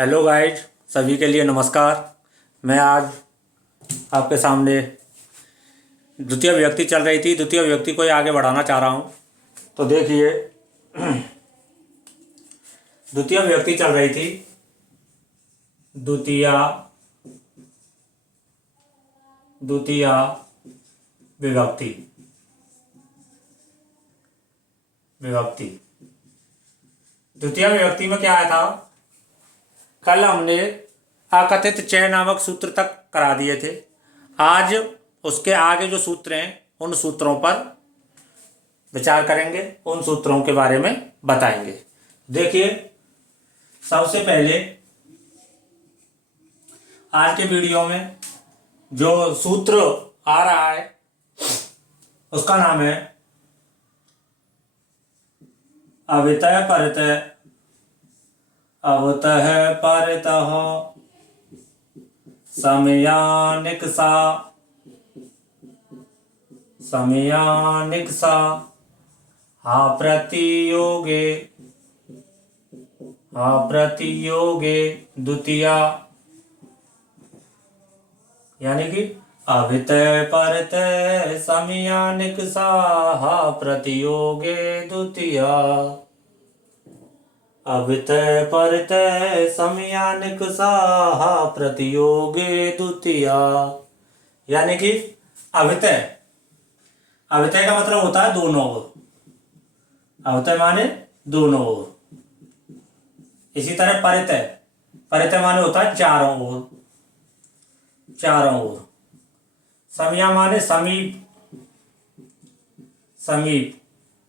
Hello guys, सभी के लिए नमस्कार। मैं आज आपके सामने द्वितीय विभक्ति चल रही थी, द्वितीय विभक्ति को ही आगे बढ़ाना चाह रहा हूँ। तो देखिए, द्वितीय विभक्ति चल रही थी, द्वितीय विभक्ति द्वितीय विभक्ति में क्या आया था? कल हमने अकथित चय नामक सूत्र तक करा दिए थे। आज उसके आगे जो सूत्र हैं उन सूत्रों पर विचार करेंगे, उन सूत्रों के बारे में बताएंगे। देखिए, सबसे पहले आज के वीडियो में जो सूत्र आ रहा है उसका नाम है अव्यतः परतः अवतः परतः समयानिकषा हा प्रतियोगे द्वितीया, यानी कि अव्यतः परतः समयानिकषा हा प्रतियोगे द्वितीया। अव्यतः परतः समयानिकषा हा प्रतियोगे द्वितीया, यानी कि अव्यतः का मतलब होता है दोनों ओर। अव्यतः माने दोनों ओर। इसी तरह परितः माने होता है चारों ओर। समया माने समीप।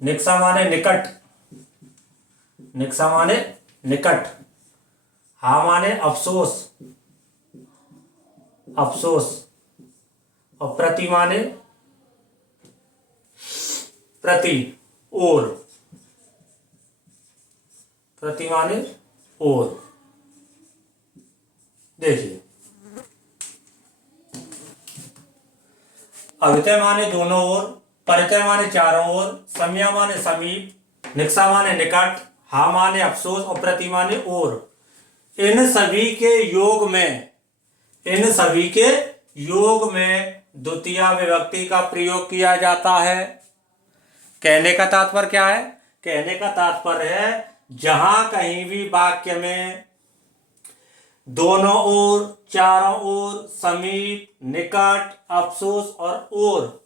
निकषा माने निकट। हा माने अफसोस। और प्रति माने ओर। देखिए, अव्यतः माने दोनों ओर, परितः माने चारों ओर, समया माने समीप, निकषा माने निकट, हा माने अफसोस और प्रति माने ओर। इन सभी के योग में द्वितीय विभक्ति का प्रयोग किया जाता है। कहने का तात्पर्य क्या है? कहने का तात्पर्य है जहां कहीं भी वाक्य में दोनों ओर, चारों ओर, समीप, निकट, अफसोस और ओर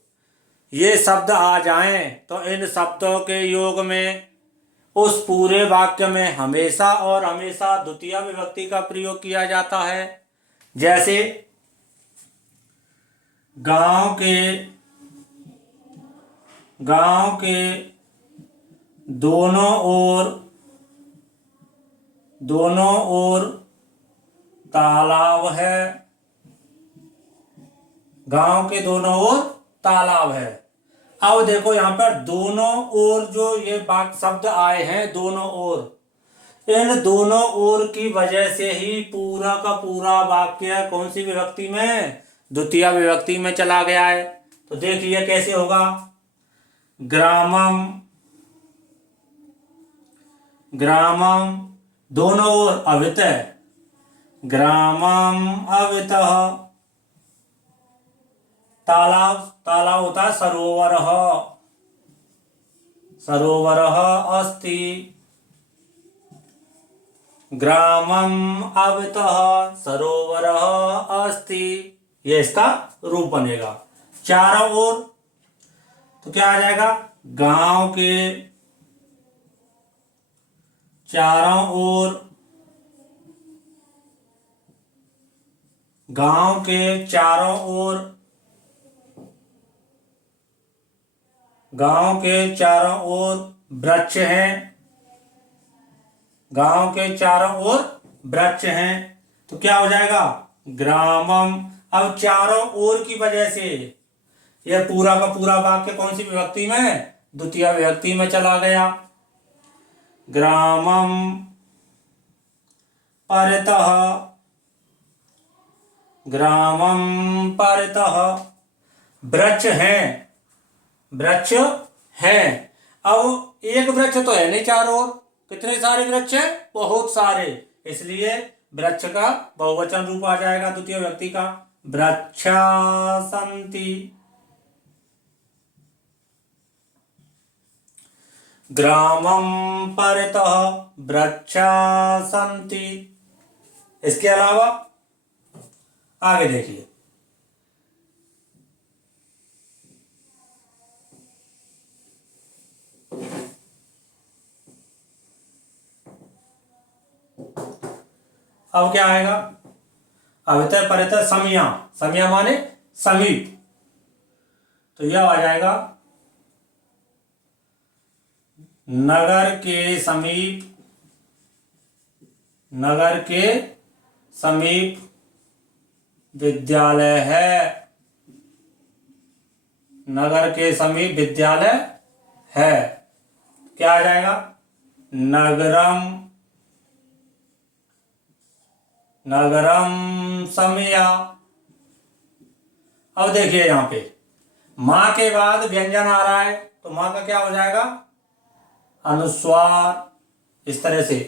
ये शब्द आ जाएं तो इन शब्दों के योग में उस पूरे वाक्य में हमेशा और हमेशा द्वितीय विभक्ति का प्रयोग किया जाता है। जैसे गांव के दोनों ओर तालाब है। गांव के दोनों ओर तालाब है। अब देखो, यहां पर दोनों ओर जो ये शब्द आए हैं, दोनों ओर, इन दोनों ओर की वजह से ही पूरा का पूरा वाक्य कौन सी विभक्ति में? द्वितीय विभक्ति में चला गया है। तो देखिए कैसे होगा। ग्रामम दोनों ओर अव्यतः, ग्रामम अव्यतः। तालाब होता है सरोवरः अस्ति। ग्रामम अव्यतः सरोवरः अस्ति। ये इसका रूप बनेगा। चारों ओर तो क्या आ जाएगा? गांव के चारों ओर, वृक्ष हैं। तो क्या हो जाएगा? ग्रामम। अब चारों ओर की वजह से यह पूरा का पूरा वाक्य कौन सी विभक्ति में? द्वितीय विभक्ति में चला गया। ग्रामम परितः वृक्ष हैं। अब एक वृक्ष तो है नहीं चारों ओर, कितने सारे वृक्ष हैं? बहुत सारे। इसलिए वृक्ष का बहुवचन रूप आ जाएगा द्वितीय व्यक्ति का, वृक्षा सन्ति। ग्रामं परितः वृक्षा सन्ति। इसके अलावा आगे देखिए, अब क्या आएगा, अवितय परितय समिया, समिया माने समीप, तो यह आ जाएगा नगर के समीप, नगर के समीप विद्यालय है, नगर के समीप विद्यालय है। क्या आ जाएगा, नगरम, नगरम समिया। अब देखिए यहां पे मां के बाद व्यंजन आ रहा है, तो मां का क्या हो जाएगा, अनुस्वार। इस तरह से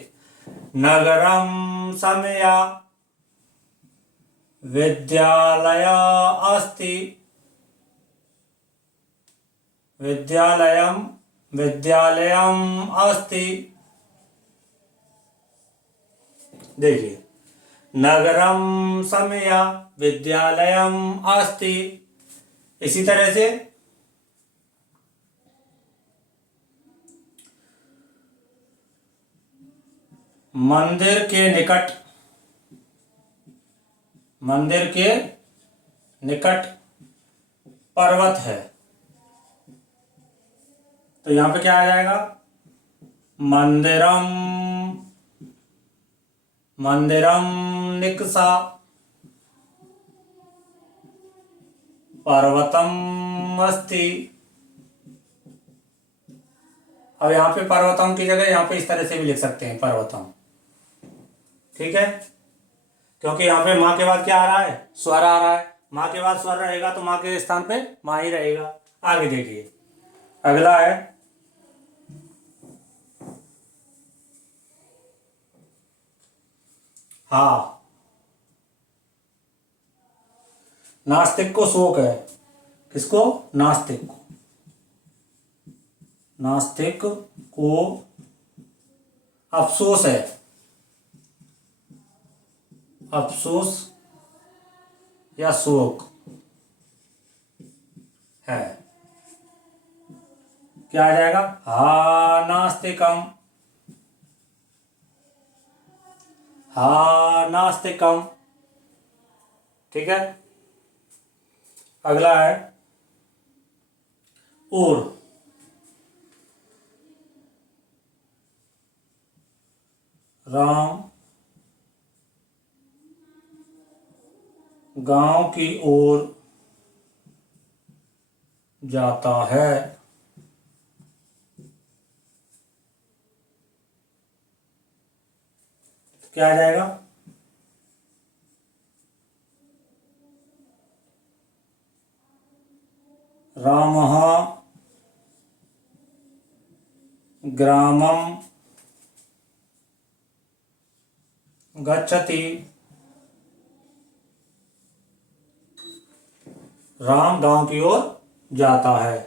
नगरम समया विद्यालय अस्ति, विद्यालयम, विद्यालयम अस्ति। देखिए, नगरम समया विद्यालयम अस्ति। इसी तरह से मंदिर के निकट, मंदिर के निकट पर्वत है, तो यहां पे क्या आ जाएगा, मंदिरम, मंदिरम निकषा पर्वतम अस्ति। अब यहां पे पर्वतम की जगह यहां पे इस तरह से भी लिख सकते हैं, पर्वतम। ठीक है, क्योंकि यहाँ पे माँ के बाद क्या आ रहा है, स्वर आ रहा है, माँ के बाद स्वर रहेगा तो माँ के स्थान पे माँ ही रहेगा। आगे देखिए, अगला है हा। नास्तिक को शोक है, किसको, नास्तिक को, नास्तिक को अफसोस है, अफसोस या शोक है। क्या आ जाएगा, हा नास्तिकम, हा नास्तिकम। ठीक है, अगला है और। राम गांव की ओर जाता है। क्या आ जाएगा, रामः ग्रामं गच्छति। राम गांव की ओर जाता है।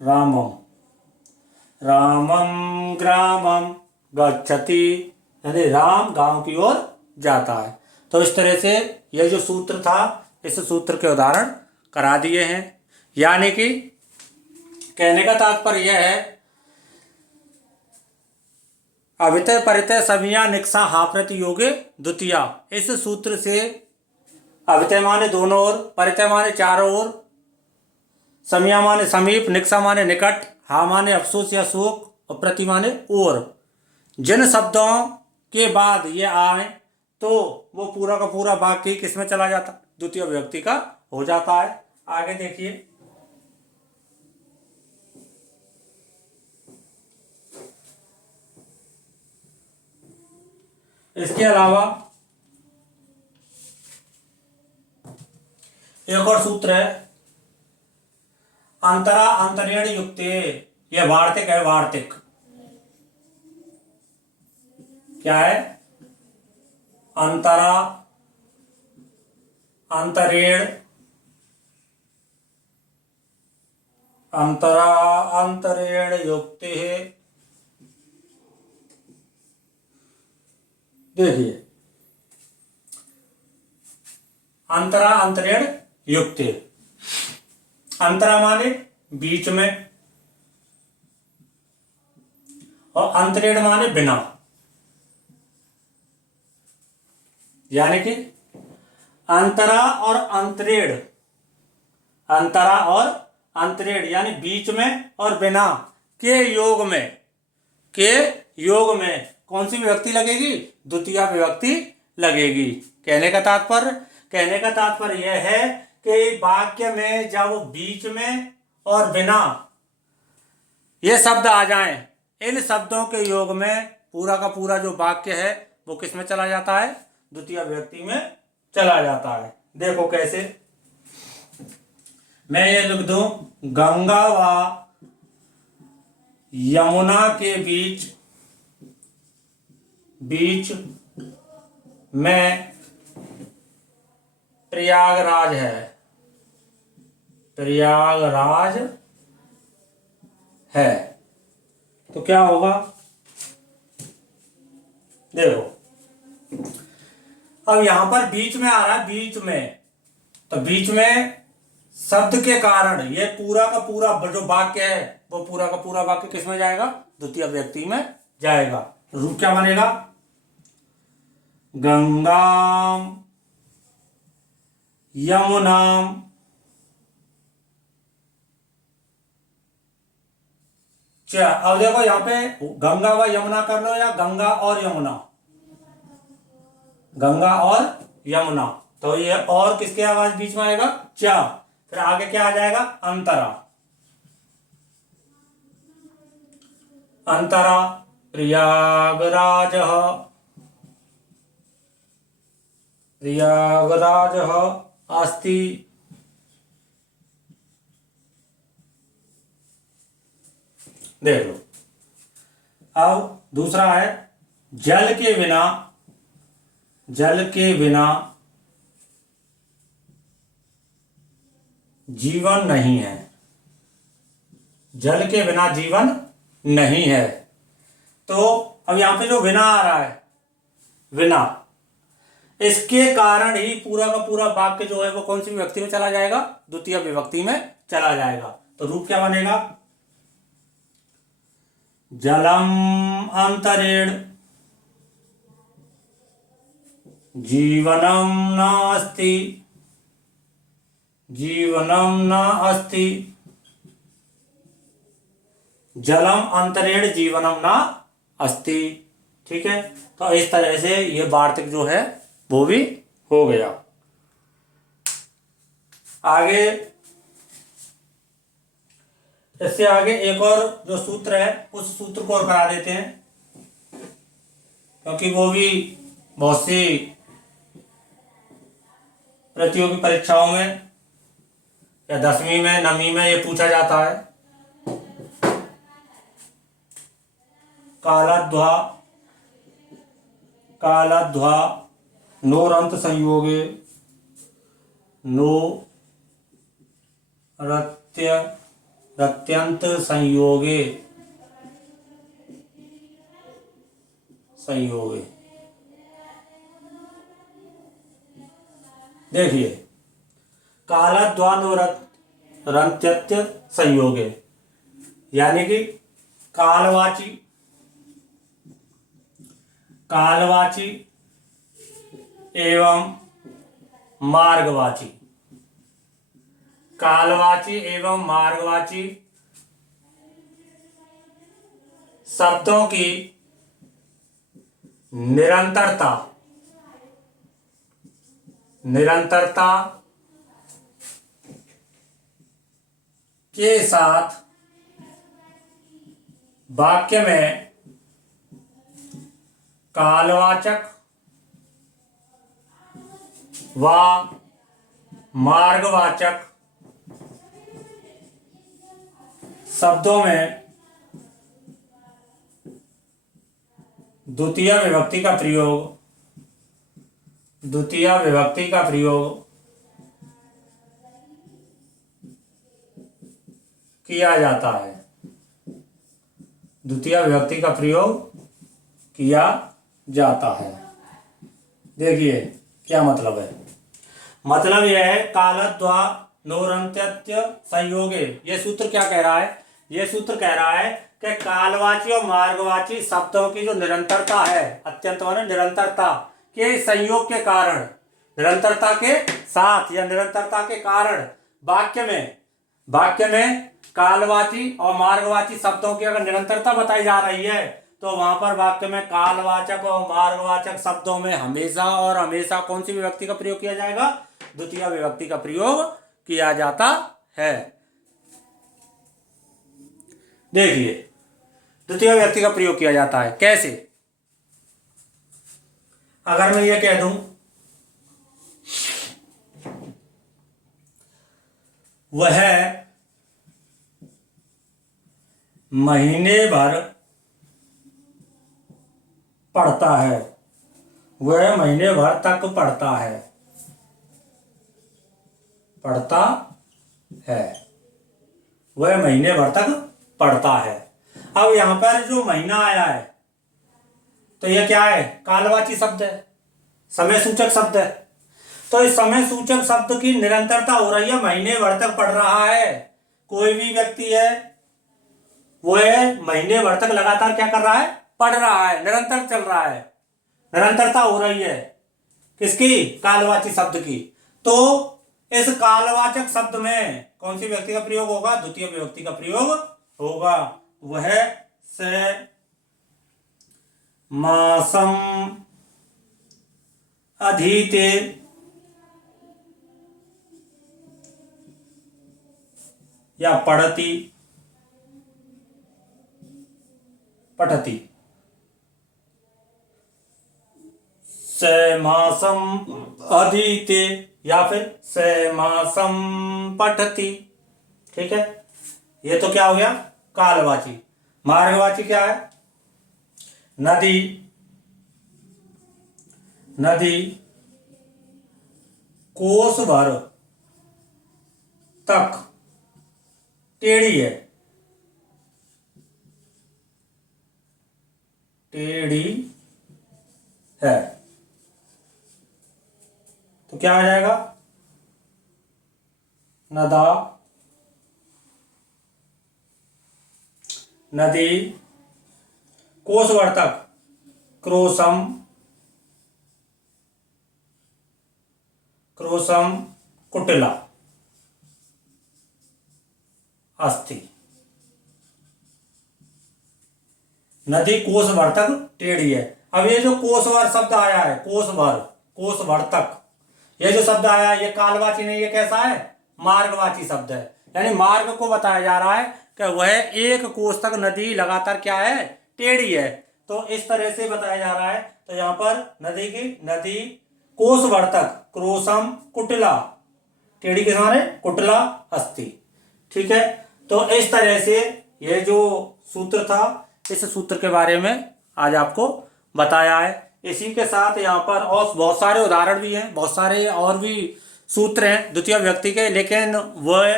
रामम, रामम ग्रामम गच्छति, यानी राम गांव की ओर जाता है। तो इस तरह से यह जो सूत्र था, इस सूत्र के उदाहरण करा दिए हैं। यानी कि कहने का तात्पर्य यह है, अवितय परितय समिया निक्सा हा प्रति योगे द्वितीया, इस सूत्र से अवितय माने दोनों ओर, परितय माने चारों ओर, समिया माने समीप, निक्सा माने निकट, हा माने अफसोस या शोक, और प्रति माने ओर, जिन शब्दों के बाद ये आए तो वो पूरा का पूरा वाक्य किसमें चला जाता, द्वितीय विभक्ति का हो जाता है। आगे देखिए, इसके अलावा एक और सूत्र है, अंतरा अंतरेण युक्ते, यह वार्तिक है, वार्तिक क्या है? अंतरा अंतरेण, अंतरा अंतरेण युक्ते है। देखिए अंतरा अंतरेण युक्ते, अंतरा माने बीच में और अंतरेण माने बिना, यानी कि अंतरा और अंतरेण, अंतरा और अंतरेण यानी बीच में और बिना के योग में, के योग में कौन सी विभक्ति लगेगी? द्वितीय विभक्ति लगेगी। कहने का तात्पर्य यह है कि वाक्य में जब बीच में और बिना ये शब्द आ जाएं, इन शब्दों के योग में पूरा का पूरा जो वाक्य है वो किस में चला जाता है? द्वितीय विभक्ति में चला जाता है। देखो कैसे, मैं ये लिख दूं, गंगा व यमुना के बीच में प्रयागराज है, प्रयागराज है। तो क्या होगा? देखो अब यहां पर बीच में आ रहा है, बीच में, तो बीच में शब्द के कारण ये पूरा का पूरा जो वाक्य है वो पूरा का पूरा वाक्य किस में जाएगा? द्वितीय विभक्ति में जाएगा। रूप क्या बनेगा? गंगाम यमुनाम अब देखो यहाँ पे गंगा व यमुना कर लो या गंगा और यमुना, गंगा और यमुना, तो ये और किसके आवाज बीच में आएगा? च। फिर आगे क्या आ जाएगा? अंतरा, अंतरा प्रयागराज, प्रयागराज अस्ति, देख लो। अब दूसरा है जल के बिना, जल के बिना जीवन नहीं है, जल के बिना जीवन नहीं है। तो अब यहां पे जो बिना आ रहा है, बिना, इसके कारण ही पूरा का पूरा वाक्य जो है वो कौन सी विभक्ति में चला जाएगा? द्वितीय विभक्ति में चला जाएगा। तो रूप क्या बनेगा? जलम अंतरेण जीवनम नास्ति, जीवनम न अस्ति, जलम अंतरेण जीवनम न अस्ति। ठीक है, तो इस तरह से ये वार्तिक जो है वो भी हो गया। आगे इससे आगे एक और जो सूत्र है उस सूत्र को और करा देते हैं, क्योंकि वो भी बहुत सी प्रतियोगी परीक्षाओं में या 10वीं में, 9वीं में ये पूछा जाता है। कालाध्वा, कालाध्वा नोरंत संयोगे, नो रत्यंत संयोगे, संयोगे। देखिए कालाद्वानोरत्यंत संयोगे यानी कि कालवाची, कालवाची एवं मार्गवाची, कालवाची एवं मार्गवाची शब्दों की निरंतरता, निरंतरता के साथ वाक्य में कालवाचक व मार्गवाचक शब्दों में द्वितीय विभक्ति का प्रयोग किया जाता है। द्वितीय विभक्ति का प्रयोग किया जाता है। देखिए क्या मतलब है। मतलब यह है कालद्वा नोरंत्यत्य संयोगे। ये सूत्र क्या कह रहा है? ये सूत्र कह रहा है कि कालवाची और मार्गवाची शब्दों की जो निरंतरता है, अत्यंत माने निरंतरता के संयोग के कारण, निरंतरता के साथ या निरंतरता के कारण वाक्य में कालवाची और मार्गवाची शब्दों की अगर निरंतरता बताई जा रही है तो वहां पर वाक्य में कालवाचक और मार्गवाचक शब्दों में हमेशा और हमेशा कौन सी विभक्ति का प्रयोग किया जाएगा? द्वितीय विभक्ति का प्रयोग किया जाता है। देखिए द्वितीय विभक्ति का प्रयोग किया जाता है कैसे? अगर मैं ये कह दूं वह महीने भर पढ़ता है, वह महीने भर तक पढ़ता है, वह महीने भर तक पढ़ता है। अब यहां पर जो महीना आया है तो यह क्या है? कालवाची शब्द है, समय सूचक शब्द है। तो इस समय सूचक शब्द की निरंतरता हो रही है, महीने भर तक पढ़ रहा है। कोई भी व्यक्ति है वह महीने भर तक लगातार क्या कर रहा है? पढ़ रहा है, निरंतर चल रहा है, निरंतरता हो रही है किसकी? कालवाची शब्द की। तो इस कालवाचक शब्द में कौन सी विभक्ति का प्रयोग होगा? द्वितीय विभक्ति का प्रयोग होगा। वह से मासम अधीते या पढ़ती सैमासम अधीते या फिर सैमासम पठति। ठीक है, ये तो क्या हो गया? कालवाची। मार्गवाची क्या है? नदी कोस भर तक टेढ़ी है, तो क्या आ जाएगा? नदी कोस भर तक क्रोशम कुटिला अस्ति। नदी कोस भर तक टेढ़ी है। अब ये जो कोस भर शब्द आया है, कोस भर तक, ये जो शब्द आया है ये कालवाची नहीं, ये कैसा है? मार्गवाची शब्द है। यानी मार्ग को बताया जा रहा है कि वह एक कोस तक नदी लगातार क्या है? टेढ़ी है। तो इस तरह से बताया जा रहा है। तो यहाँ पर नदी कोस भर तक क्रोशम कुटिला, टेढ़ी के समान है, कुटिला अस्ति। ठीक है, तो इस तरह से ये जो सूत्र था, इस सूत्र के बारे में आज आपको बताया है। इसी के साथ यहाँ पर और बहुत सारे उदाहरण भी हैं, बहुत सारे और भी सूत्र हैं द्वितीय विभक्ति के, लेकिन वह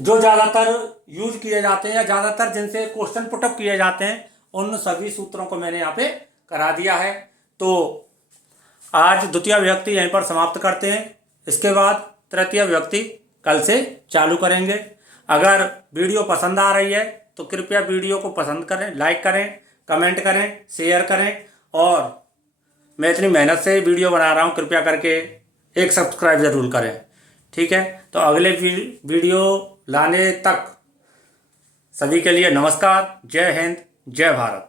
जो ज़्यादातर यूज किए जाते हैं या ज़्यादातर जिनसे क्वेश्चन पुटअप किए जाते हैं, उन सभी सूत्रों को मैंने यहाँ पे करा दिया है। तो आज द्वितीय विभक्ति यहीं पर समाप्त करते हैं। इसके बाद तृतीय विभक्ति कल से चालू करेंगे। अगर वीडियो पसंद आ रही है तो कृपया वीडियो को पसंद करें, लाइक करें, कमेंट करें, शेयर करें, और मैं इतनी मेहनत से वीडियो बना रहा हूँ, कृपया करके एक सब्सक्राइब ज़रूर करें। ठीक है, तो अगले वीडियो लाने तक सभी के लिए नमस्कार। जय हिंद, जय भारत।